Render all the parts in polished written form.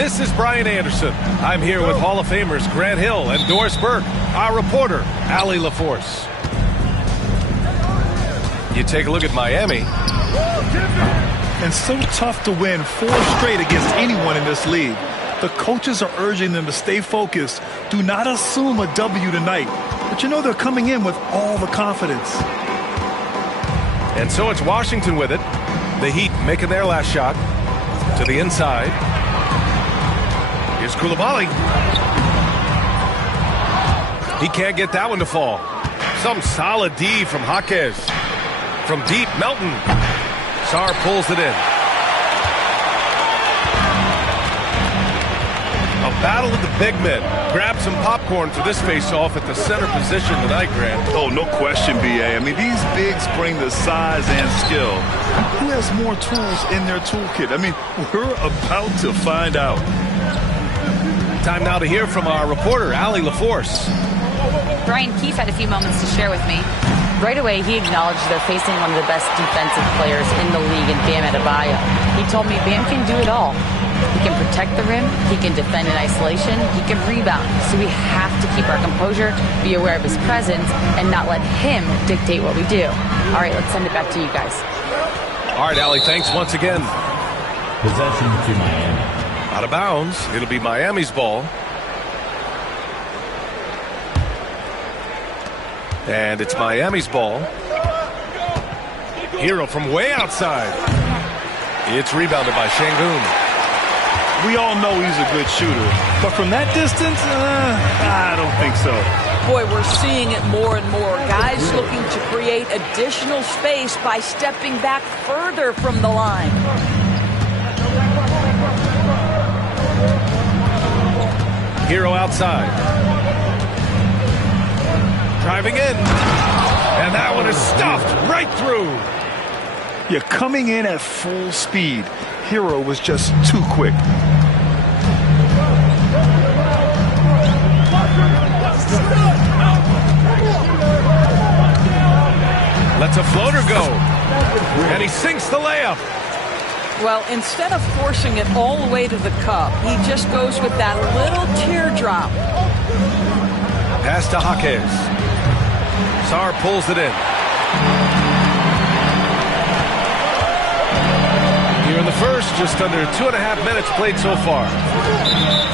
This is Brian Anderson. I'm here with Hall of Famers Grant Hill and Doris Burke, our reporter, Allie LaForce. You take a look at Miami. And so tough to win 4 straight against anyone in this league. The coaches are urging them to stay focused. Do not assume a W tonight. But you know they're coming in with all the confidence. And so it's Washington with it. The Heat making their last shot to the inside. Here's Coulibaly. He can't get that one to fall. Some solid D from Jaquez. From deep, Melton. Sarr pulls it in. A battle of the big men. Grab some popcorn for this face-off at the center position tonight, Grant. Oh, no question, B.A. I mean, these bigs bring the size and skill. Who has more tools in their toolkit? I mean, we're about to find out. Time now to hear from our reporter, Allie LaForce. Brian Keefe had a few moments to share with me. Right away, he acknowledged they're facing one of the best defensive players in the league in Bam Adebayo. He told me Bam can do it all. He can protect the rim, he can defend in isolation, he can rebound. So we have to keep our composure, be aware of his presence, and not let him dictate what we do. All right, let's send it back to you guys. All right, Allie, thanks once again. Possession to Miami. Out of bounds. It'll be Miami's ball. And it's Miami's ball. Hero from way outside. It's rebounded by Şengün. We all know he's a good shooter, but from that distance, I don't think so. Boy, we're seeing it more and more. Guys looking to create additional space by stepping back further from the line. Hero outside. Driving in. And that one is stuffed right through. You're coming in at full speed. Hero was just too quick. Lets a floater go. And he sinks the layup. Well, instead of forcing it all the way to the cup, he just goes with that little teardrop. Pass to Jaquez. Sarr pulls it in. Here in the first, just under 2.5 minutes played so far.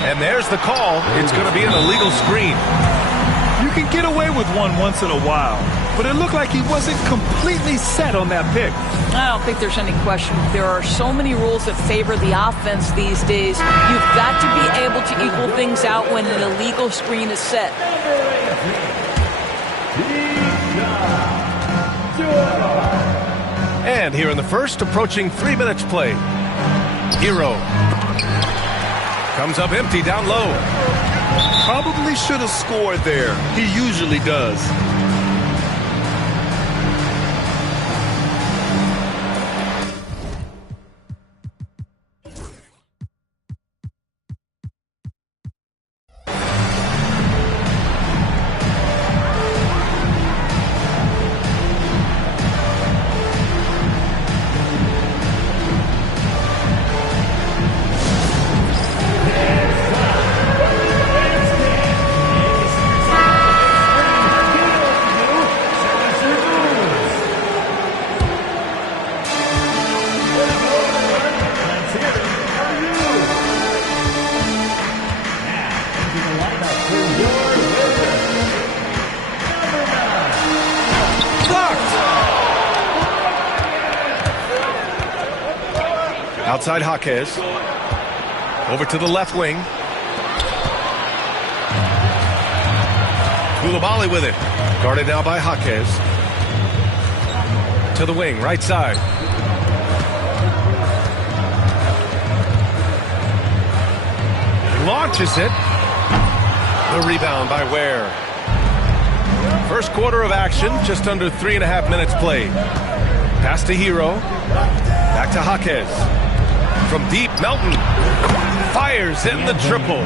And there's the call. It's going to be an illegal screen. You can get away with one once in a while, but it looked like he wasn't completely set on that pick. I don't think there's any question. There are so many rules that favor the offense these days. You've got to be able to equal things out when an illegal screen is set. And here in the first, approaching 3 minutes played. Hero comes up empty down low. Probably should have scored there. He usually does. Outside Jaquez. Over to the left wing. Coulibaly with it. Guarded now by Jaquez. To the wing, right side. Launches it. The rebound by Ware. First quarter of action, just under 3.5 minutes played. Pass to Hero. Back to Jaquez. From deep, Melton fires in the triple.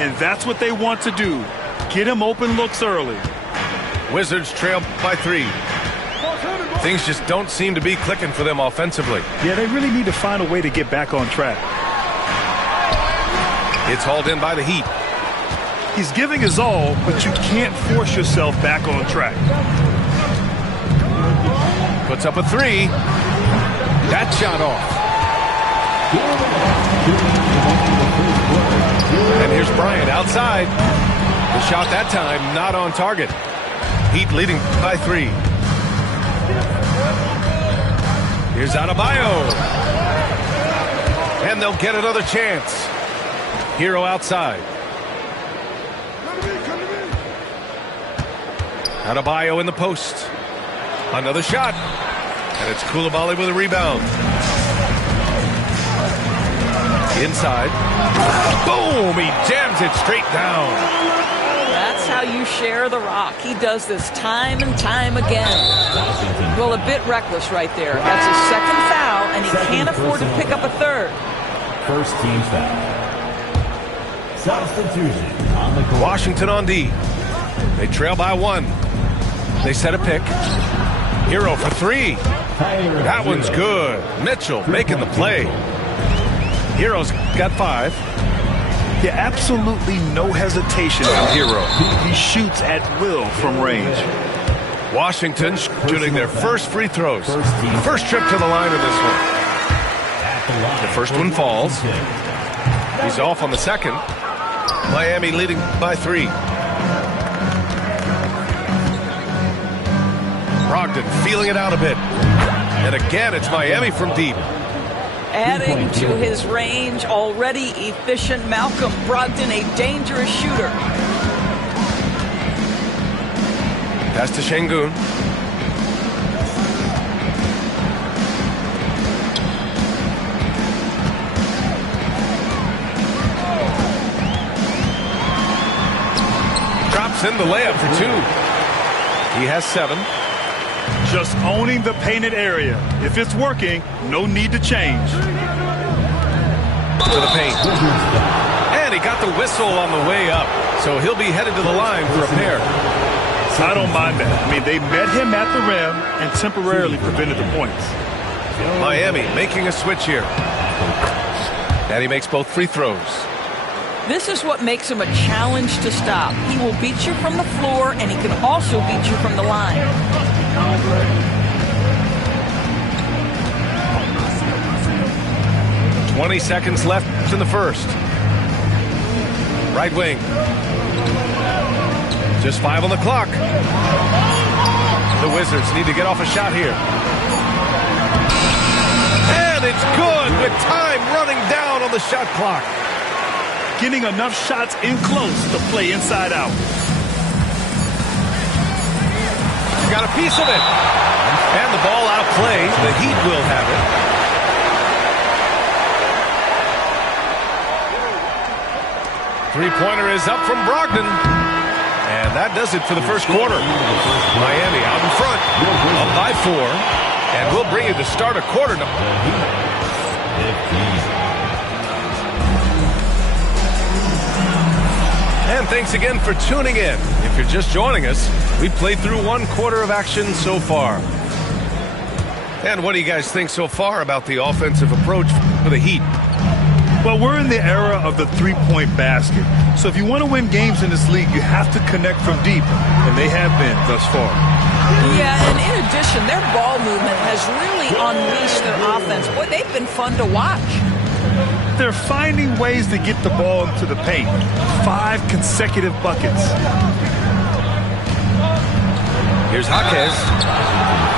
And that's what they want to do. Get him open looks early. Wizards trail by 3. Things just don't seem to be clicking for them offensively. Yeah, they really need to find a way to get back on track. It's hauled in by the Heat. He's giving his all, but you can't force yourself back on track. Puts up a three. That shot off. And here's Bryant outside. The shot that time not on target. Heat leading by 3. Here's Adebayo. And they'll get another chance. Hero outside. Adebayo in the post. Another shot. And it's Coulibaly with a rebound. Inside. Boom! He jams it straight down. That's how you share the rock. He does this time and time again. Well, a bit reckless right there. That's his second foul, and he can't afford to pick up a third. First team foul. Substitution on the court. Washington on D. They trail by 1. They set a pick. Hero for 3. That one's good. Mitchell making the play. Hero's got 5. Yeah, absolutely no hesitation from Hero. He shoots at will from range. Washington shooting their first free throws. First trip to the line of this one. The first one falls. He's off on the second. Miami leading by 3. Brogdon feeling it out a bit. And again, it's Miami from deep. Adding to his range, already efficient Malcolm Brogdon, a dangerous shooter. Pass to Şengün. Drops in the layup for 2. He has 7. Just owning the painted area. If it's working, no need to change. To the paint. And he got the whistle on the way up. So he'll be headed to the line for a pair. I don't mind that. I mean, they met him at the rim and temporarily prevented the points. Miami making a switch here. And he makes both free throws. This is what makes him a challenge to stop. He will beat you from the floor, and he can also beat you from the line. 20 seconds left in the first. Right wing. Just 5 on the clock. The Wizards need to get off a shot here. And it's good with time running down on the shot clock. Getting enough shots in close to play inside out. Got a piece of it. And the ball out of play. The Heat will have it. Three-pointer is up from Brogdon. And that does it for the first quarter. Miami out in front. Up by 4. And we'll bring you to start a quarter. And thanks again for tuning in. If you're just joining us, we've played through 1 quarter of action so far. And what do you guys think so far about the offensive approach for the Heat? Well, we're in the era of the three-point basket. So if you want to win games in this league, you have to connect from deep. And they have been thus far. Yeah, and in addition, their ball movement has really unleashed their offense. Boy, they've been fun to watch. They're finding ways to get the ball into the paint. 5 consecutive buckets. Here's Jaquez.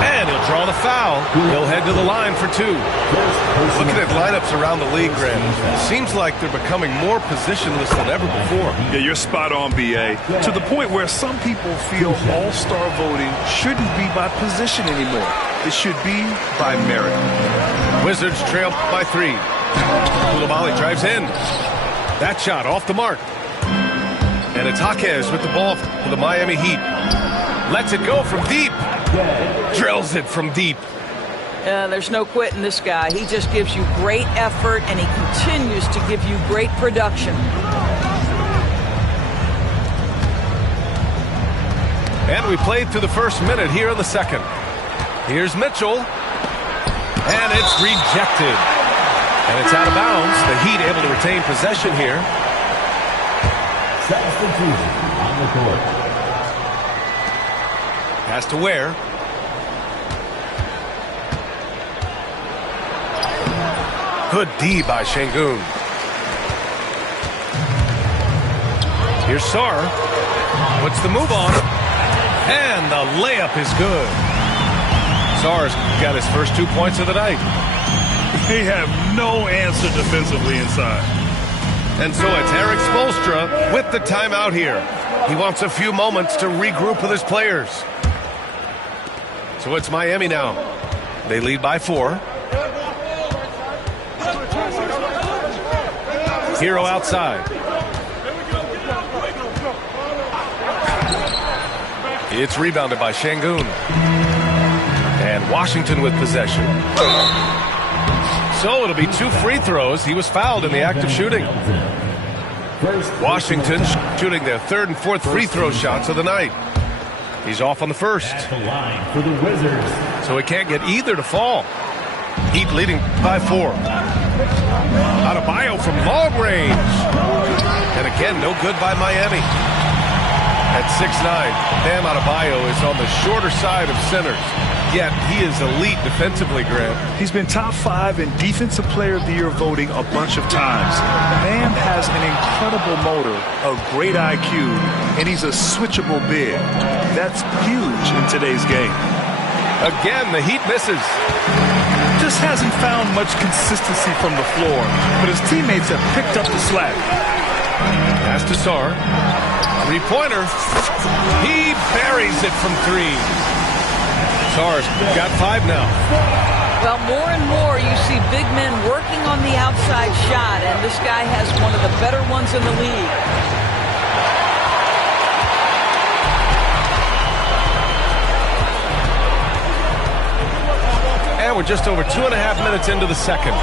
And he'll draw the foul. He'll head to the line for 2. Looking at lineups around the league, Grant, it seems like they're becoming more positionless than ever before. Yeah, you're spot on, B.A. To the point where some people feel all-star voting shouldn't be by position anymore. It should be by merit. Wizards trail by 3. Coulibaly drives in. That shot off the mark. And it's Jaquez with the ball for the Miami Heat. Lets it go from deep. Drills it from deep. There's no quitting this guy. He just gives you great effort, and he continues to give you great production. And we played through the first minute here in the second. Here's Mitchell. And it's rejected. And it's out of bounds. The Heat able to retain possession here. Substitution on the court. Pass to Ware. Good D by Şengün. Here's Sarr. Puts the move on. And the layup is good. Sarr's got his first 2 points of the night. They have no answer defensively inside. And so it's Erik Spoelstra with the timeout here. He wants a few moments to regroup with his players. So it's Miami now. They lead by 4. Hero outside. It's rebounded by Şengün. And Washington with possession. So it'll be 2 free throws. He was fouled in the act of shooting. Washington shooting their 3rd and 4th free throw shots of the night. He's off on the first. At the line for the Wizards. So he can't get either to fall. Heat leading by 4. Adebayo from long range. And again, no good by Miami. At 6'9", Bam Adebayo is on the shorter side of centers. Yet he is elite defensively, Grant. He's been top 5 in Defensive Player of the Year voting a bunch of times. Bam has an incredible motor, a great IQ, and he's a switchable big. That's huge in today's game. Again, the Heat misses. Just hasn't found much consistency from the floor, but his teammates have picked up the slack. Pass to Sarr. Three-pointer. He buries it from 3. Sarr's got 5 now. Well, more and more you see big men working on the outside shot, and this guy has one of the better ones in the league. And we're just over 2.5 minutes into the second.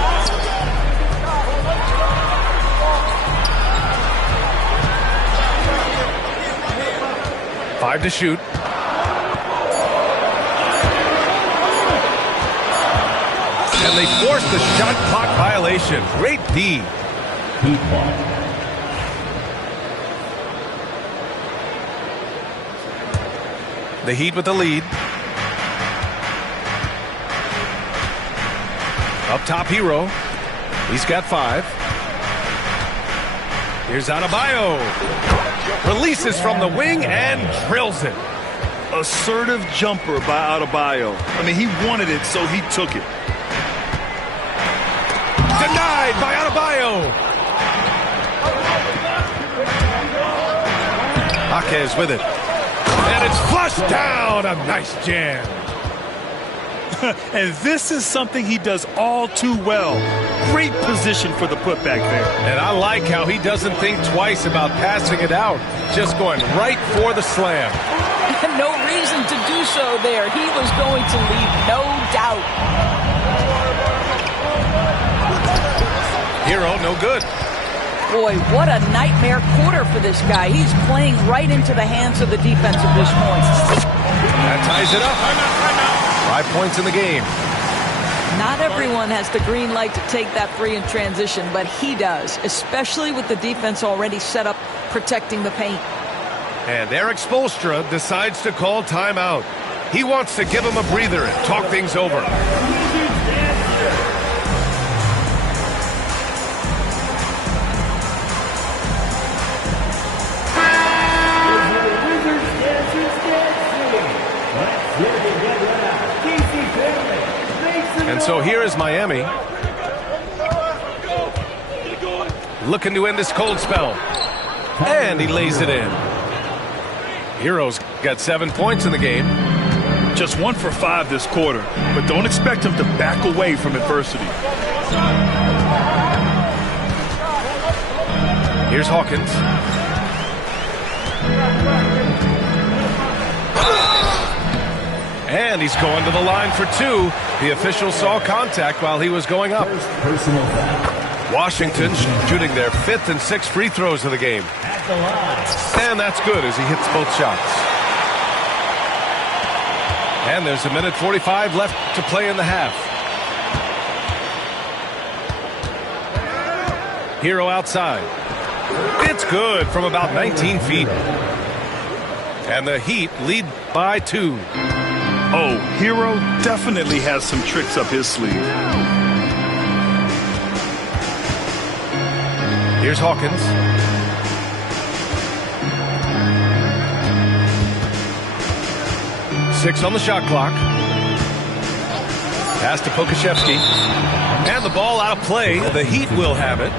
Five to shoot. And they force the shot clock violation. Great D. Heat ball. The Heat with the lead. Up top, Hero. He's got 5. Here's Adebayo. Releases from the wing and drills it. Assertive jumper by Adebayo. I mean, he wanted it, so he took it. Denied by Adebayo. Jaquez with it. And it's flushed down. A nice jam. And this is something he does all too well. Great position for the putback there. And I like how he doesn't think twice about passing it out. Just going right for the slam. No reason to do so there. He was going to leave, no doubt. Hero, no good. Boy, what a nightmare quarter for this guy. He's playing right into the hands of the defense at this point. That ties it up. 5 points in the game. Not everyone has the green light to take that free in transition, but he does, especially with the defense already set up protecting the paint. And Erik Spoelstra decides to call timeout. He wants to give him a breather and talk things over. And so here is Miami, looking to end this cold spell. And he lays it in. Hero's got 7 points in the game. Just 1 for 5 this quarter, but don't expect him to back away from adversity. Here's Hawkins. And he's going to the line for 2. The official saw contact while he was going up. First personal foul. Washington shooting their 5th and 6th free throws of the game. At the line. And that's good as he hits both shots. And there's 1:45 left to play in the half. Hero outside. It's good from about 19 feet. And the Heat lead by 2. Oh, Hero definitely has some tricks up his sleeve. Here's Hawkins. Six on the shot clock. Pass to Pokusevski. And the ball out of play. The Heat will have it.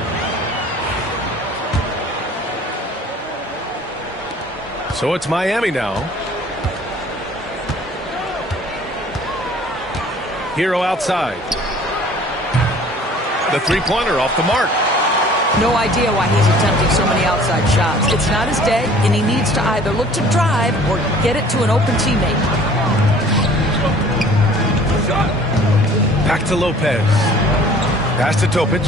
So it's Miami now. Hero outside. The three-pointer off the mark. No idea why he's attempting so many outside shots. It's not his day, and he needs to either look to drive or get it to an open teammate. Back to Lopez. Pass to Topic.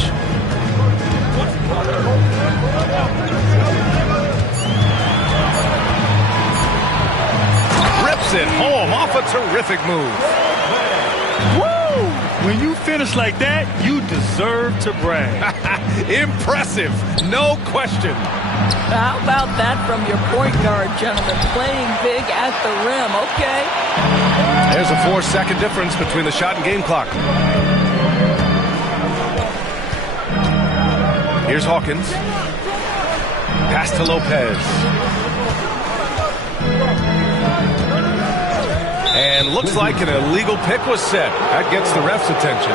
Rips it home off a terrific move. Woo! When you finish like that, you deserve to brag. Impressive, no question. How about that from your point guard, gentlemen? Playing big at the rim. Okay. There's a 4-second difference between the shot and game clock. Here's Hawkins. Pass to Lopez. And looks like an illegal pick was set. That gets the ref's attention.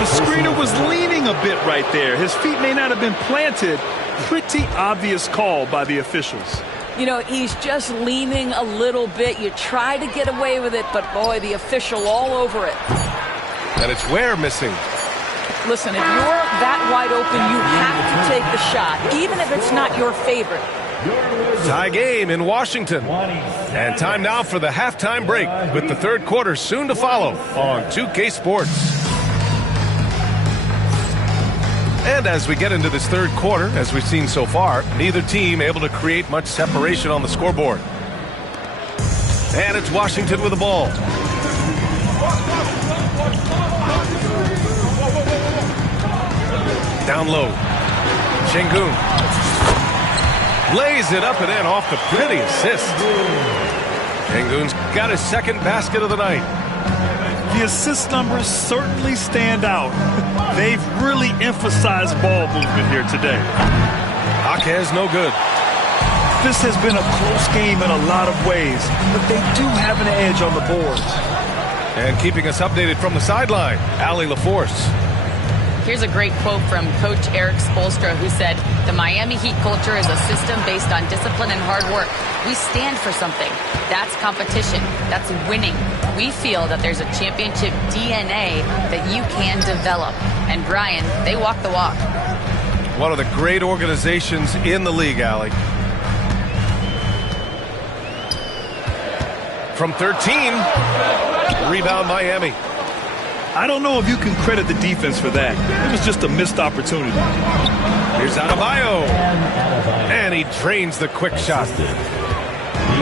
The screener was leaning a bit right there. His feet may not have been planted. Pretty obvious call by the officials. You know, he's just leaning a little bit. You try to get away with it, but boy, the official all over it. And it's Ware missing. Listen, if you're that wide open, you have to take the shot, even if it's not your favorite. Tie game in Washington. And time now for the halftime break, with the third quarter soon to follow on 2K Sports. And as we get into this third quarter, as we've seen so far, neither team able to create much separation on the scoreboard. And it's Washington with the ball. Down low. Şengün. Lays it up and in off the pretty assist. Şengün's got his second basket of the night. The assist numbers certainly stand out. They've really emphasized ball movement here today. Jaquez no good. This has been a close game in a lot of ways, but they do have an edge on the boards. And keeping us updated from the sideline, Allie LaForce. Here's a great quote from Coach Erik Spoelstra, who said, "The Miami Heat culture is a system based on discipline and hard work. We stand for something. That's competition. That's winning. We feel that there's a championship DNA that you can develop." And Brian, they walk the walk. One of the great organizations in the league, Allie. From 13, rebound Miami. I don't know if you can credit the defense for that. It was just a missed opportunity. Here's Adebayo. And he drains the quick shot.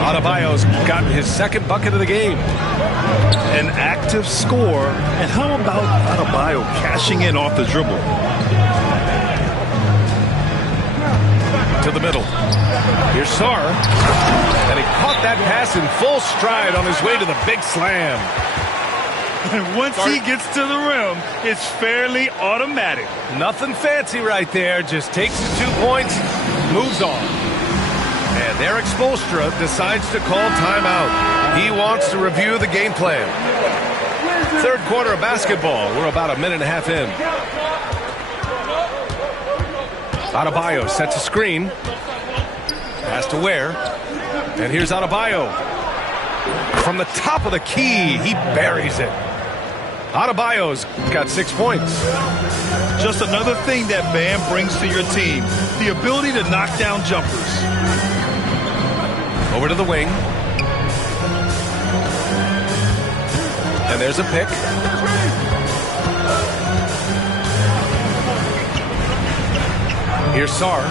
Adebayo's gotten his second bucket of the game. An active score. And how about Adebayo cashing in off the dribble? To the middle. Here's Sarr. And he caught that pass in full stride on his way to the big slam. And once he gets to the rim, it's fairly automatic. Nothing fancy right there. Just takes the 2 points, moves on. And Erik Spoelstra decides to call timeout. He wants to review the game plan. Third quarter of basketball. We're about a minute and a half in. Adebayo sets a screen. Pass to Ware. And here's Adebayo. From the top of the key, he buries it. Adebayo's got 6 points. Just another thing that Bam brings to your team, the ability to knock down jumpers. Over to the wing. And there's a pick. Here's Sarr.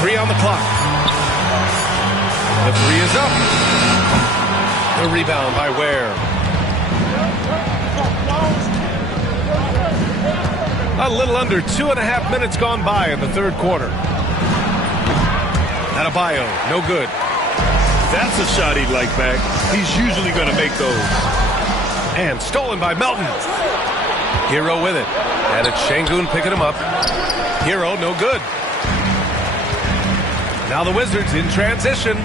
3 on the clock. The 3 is up. The rebound by Ware. A little under 2.5 minutes gone by in the third quarter. Adebayo, no good. That's a shot he'd like back. He's usually going to make those. And stolen by Melton. Hero with it. And it's Şengün picking him up. Hero, no good. Now the Wizards in transition.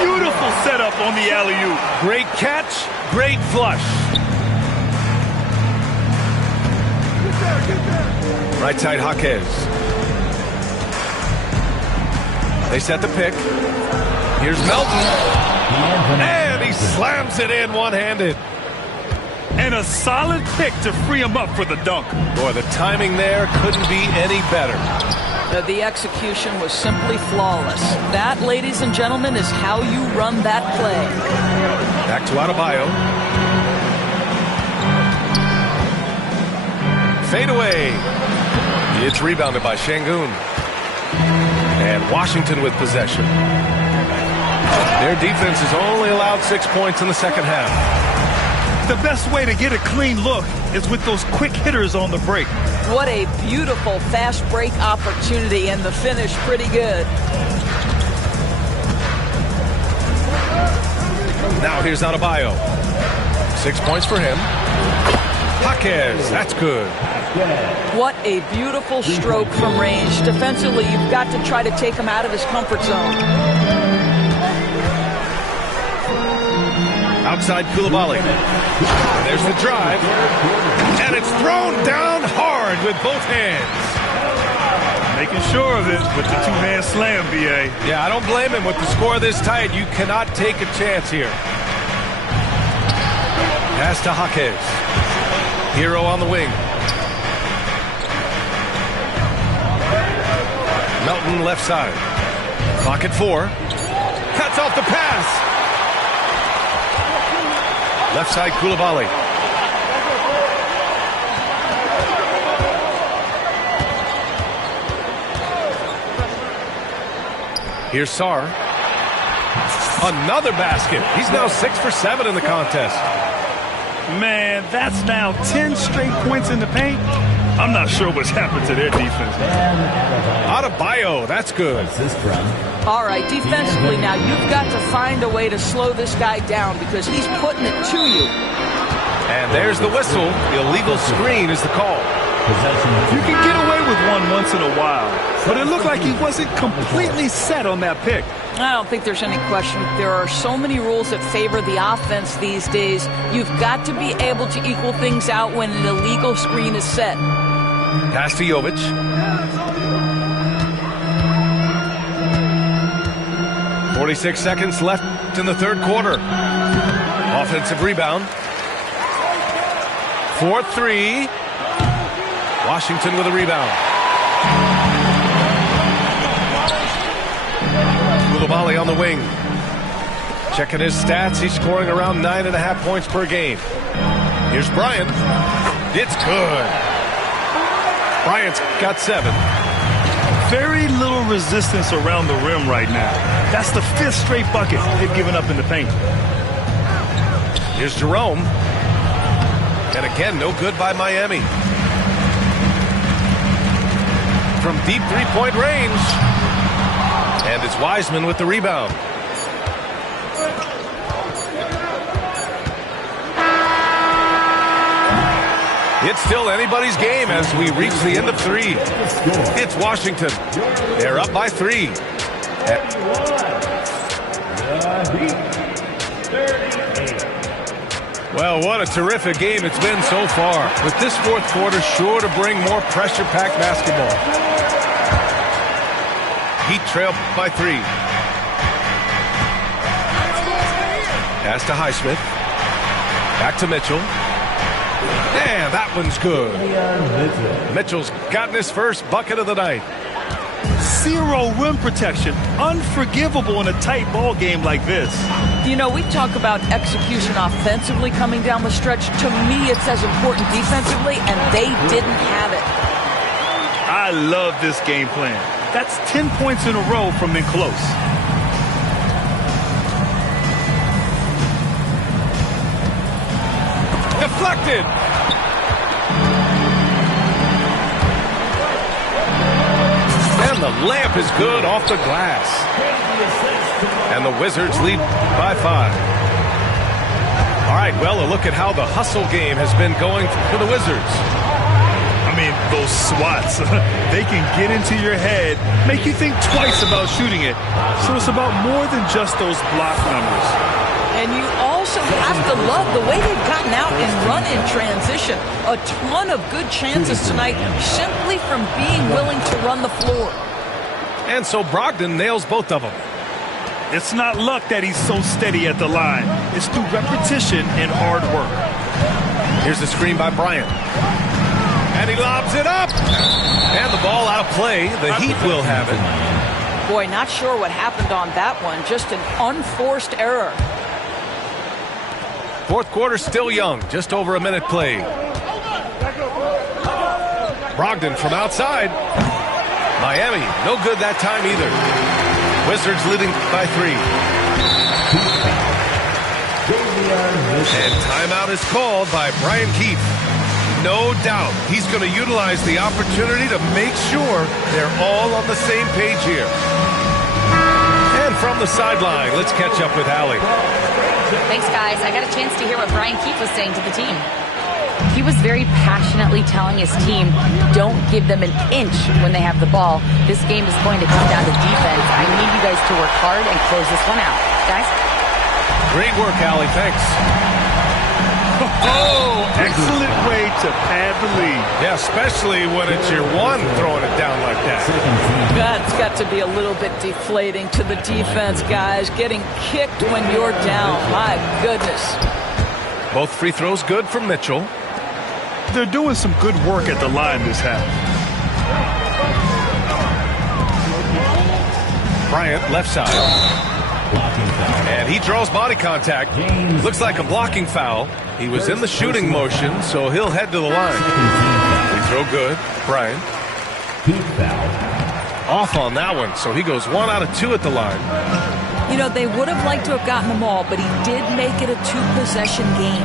Beautiful setup on the alley-oop. Great catch, great flush. Right side, Jaquez. They set the pick. Here's Melton. And he slams it in one-handed. And a solid pick to free him up for the dunk. Boy, the timing there couldn't be any better. The execution was simply flawless. That, ladies and gentlemen, is how you run that play. Back to Adebayo. Fade away. It's rebounded by Şengün. And Washington with possession. Their defense has only allowed 6 points in the second half. The best way to get a clean look is with those quick hitters on the break. What a beautiful fast break opportunity, and the finish pretty good. Now here's Adebayo. 6 points for him. Jaquez, that's good. What a beautiful stroke from range. Defensively, you've got to try to take him out of his comfort zone. Outside Coulibaly. There's the drive. And it's thrown down hard with both hands. Making sure of it with the two-hand slam, B.A. Yeah, I don't blame him. With the score this tight, you cannot take a chance here. Pass to Jaquez. Hero on the wing. Melton left side. Clock at 4. Cuts off the pass. Left side, Coulibaly. Here's Sarr. Another basket. He's now 6 for 7 in the contest. Man, that's now 10 straight points in the paint. I'm not sure what's happened to their defense. Adebayo, that's good. All right, defensively now, you've got to find a way to slow this guy down because he's putting it to you. And there's the whistle. Illegal screen is the call. You can get away with one once in a while, but it looked like he wasn't completely set on that pick. I don't think there's any question. There are so many rules that favor the offense these days. You've got to be able to equal things out when an illegal screen is set. Pass to Jovic. .46 seconds left in the third quarter. Offensive rebound. 4-3. Washington with a rebound. Coulibaly on the wing. Checking his stats, he's scoring around 9.5 points per game. Here's Bryant. It's good. Bryant's got 7. Very little resistance around the rim right now. That's the 5th straight bucket they've given up in the paint. Here's Jerome. And again, no good by Miami. From deep three-point range. And it's Wiseman with the rebound. It's still anybody's game as we reach the end of 3. It's Washington. They're up by 3. Well, what a terrific game it's been so far. With this fourth quarter sure to bring more pressure-packed basketball. Heat trail by 3. Pass to Highsmith. Back to Mitchell. Yeah, that one's good. Mitchell's gotten his first bucket of the night. 0 rim protection. Unforgivable in a tight ball game like this. You know, we talk about execution offensively coming down the stretch. To me, it's as important defensively, and they didn't have it. I love this game plan. That's 10 points in a row from in close. Deflected. And And the layup is good off the glass. And the Wizards lead by 5. All right, well, a look at how the hustle game has been going for the Wizards. I mean, those swats, they can get into your head, make you think twice about shooting it. So it's about more than just those block numbers. And you also have to love the way they've gotten out and run in transition. A ton of good chances tonight simply from being willing to run the floor. And so Brogdon nails both of them. It's not luck that he's so steady at the line. It's through repetition and hard work. Here's the screen by Bryant. And he lobs it up. And the ball out of play. The Heat will have it. Boy, not sure what happened on that one. Just an unforced error. Fourth quarter still young. Just over a minute played. Brogdon from outside. Miami, no good that time either. Wizards leading by 3. And timeout is called by Brian Keefe. No doubt he's going to utilize the opportunity to make sure they're all on the same page here. And from the sideline, let's catch up with Allie. Thanks, guys. I got a chance to hear what Brian Keefe was saying to the team. He was very passionately telling his team, don't give them an inch when they have the ball. This game is going to come down to defense. I need you guys to work hard and close this one out. Guys? Great work, Allie. Thanks. Oh, excellent way to pad the lead. Yeah, especially when it's your one throwing it down like that. That's got to be a little bit deflating to the defense, guys. Getting kicked when you're down. My goodness. Both free throws good from Mitchell. They're doing some good work at the line this half. Bryant, left side. And he draws body contact. Looks like a blocking foul. He was in the shooting motion, so he'll head to the line. Free throw good. Bryant. Off on that one, so he goes 1 out of 2 at the line. You know, they would have liked to have gotten them all, but he did make it a 2-possession game.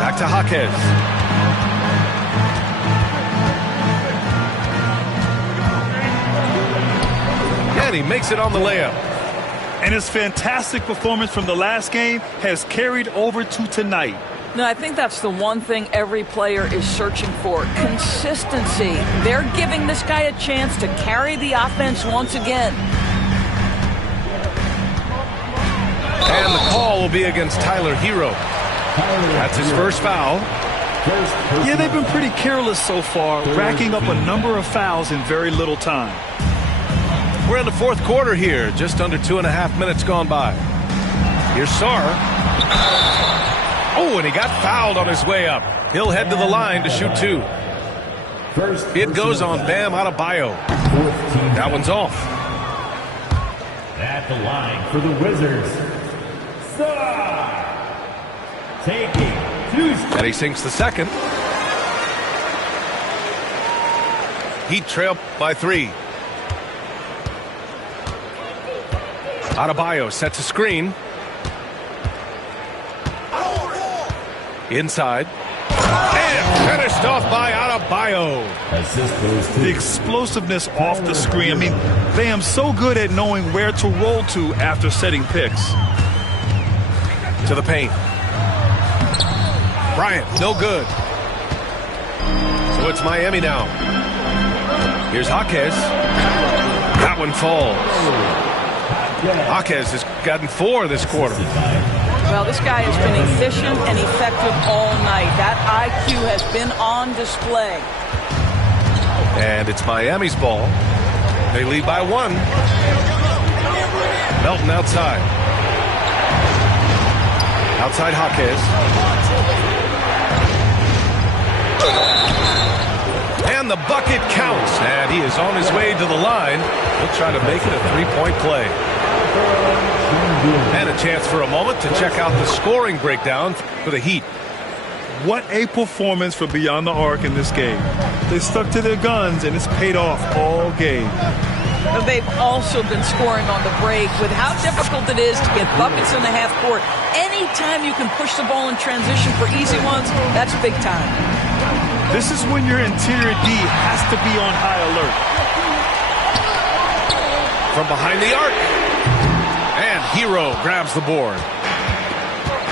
Back to Jaquez. And he makes it on the layup. And his fantastic performance from the last game has carried over to tonight. No, I think that's the one thing every player is searching for. Consistency. They're giving this guy a chance to carry the offense once again. And the call will be against Tyler Hero. That's his first foul. Yeah, they've been pretty careless so far, racking up a number of fouls in very little time. We're in the fourth quarter here, just under 2.5 minutes gone by. Here's Sarr. Oh, and he got fouled on his way up. He'll head to the line to shoot 2. It goes on Bam Adebayo. That one's off. At the line for the Wizards, Sarr. Taking 2 steps. And he sinks the second. Heat trail by 3. Adebayo sets a screen. Inside. And finished off by Adebayo. The explosiveness off the screen. I mean, Bam's so good at knowing where to roll to after setting picks. To the paint. Bryant, no good. So it's Miami now. Here's Jaquez. That one falls. Jaquez has gotten 4 this quarter. Well, this guy has been efficient and effective all night. That IQ has been on display. And it's Miami's ball. They lead by 1. Melton outside. Outside Jaquez. And the bucket counts. And he is on his way to the line. He'll try to make it a 3-point play. And a chance for a moment to check out the scoring breakdown for the Heat. What a performance for Beyond the Arc in this game. They stuck to their guns, and it's paid off all game. They've also been scoring on the break with how difficult it is to get buckets in the half court. Anytime you can push the ball in transition for easy ones, that's big time. This is when your interior D has to be on high alert. from behind the arc. And Hero grabs the board.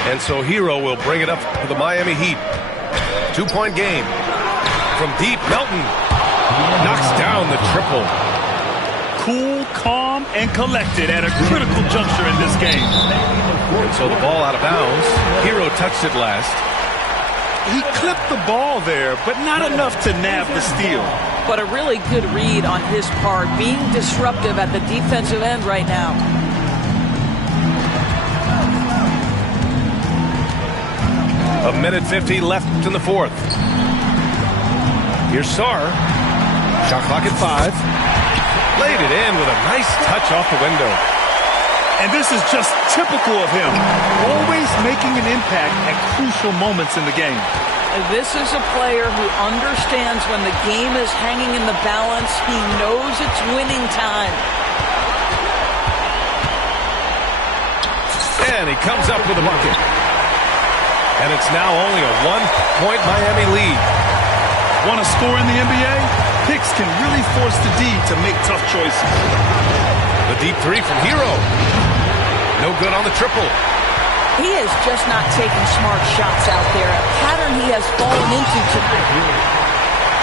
And so Hero will bring it up for the Miami Heat. 2-point game. From deep, Melton knocks down the triple. Cool, calm, and collected at a critical juncture in this game. And so the ball out of bounds. Hero touched it last. He clipped the ball there, but not enough to nab the steal. But a really good read on his part, being disruptive at the defensive end right now. A minute 50 left in the fourth. Here's Sarr. Shot clock at 5. Laid it in with a nice touch off the window. And this is just typical of him, always making an impact at crucial moments in the game. And this is a player who understands when the game is hanging in the balance. He knows it's winning time. And he comes up with a bucket. And it's now only a 1-point Miami lead. Want to score in the NBA? Hicks can really force the D to make tough choices. The deep three from Hero. No good on the triple. He is just not taking smart shots out there, a pattern he has fallen into tonight.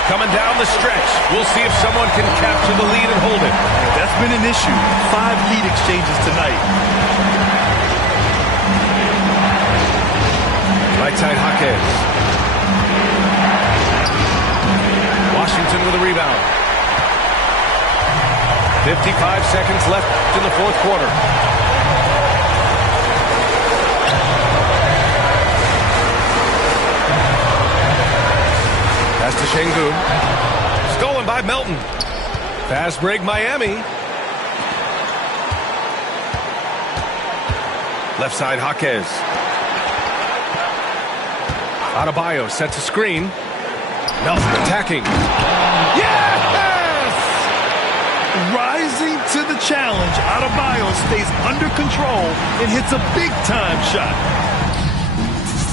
Coming down the stretch. We'll see if someone can capture the lead and hold it. That's been an issue. 5 lead exchanges tonight. Right side Jaquez. Washington with a rebound. 55 seconds left in the fourth quarter. Pass to Şengün. Stolen by Melton. Fast break Miami. Left side Jaquez. Adebayo sets a screen. Melton attacking. Yes! Rising to the challenge, Adebayo stays under control and hits a big-time shot.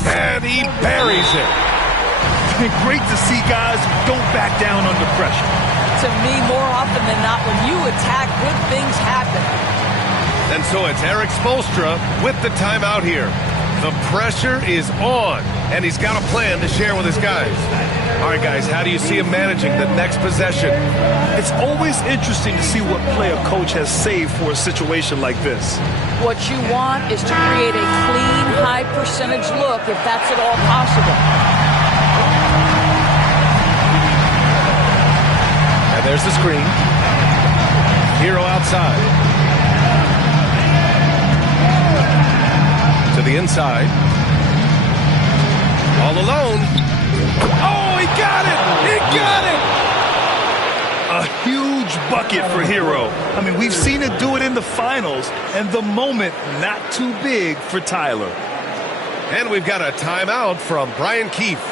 And he buries it. Great to see guys who don't back down under pressure. To me, more often than not, when you attack, good things happen. And so it's Erik Spoelstra with the timeout here. The pressure is on, and he's got a plan to share with his guys. All right, guys, how do you see him managing the next possession? It's always interesting to see what play a coach has saved for a situation like this. What you want is to create a clean, high-percentage look, if that's at all possible. And there's the screen. Hero outside. To the inside. All alone. Oh, he got it! He got it! A huge bucket for Hero. I mean, we've seen it do it in the finals, and the moment not too big for Tyler. And we've got a timeout from Brian Keefe.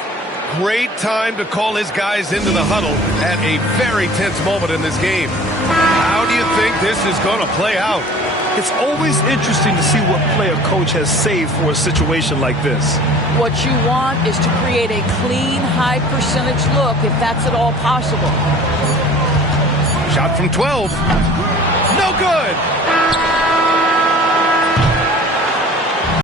Great time to call his guys into the huddle at a very tense moment in this game. How do you think this is going to play out? It's always interesting to see what play a coach has saved for a situation like this. What you want is to create a clean, high-percentage look, if that's at all possible. Shot from 12. No good.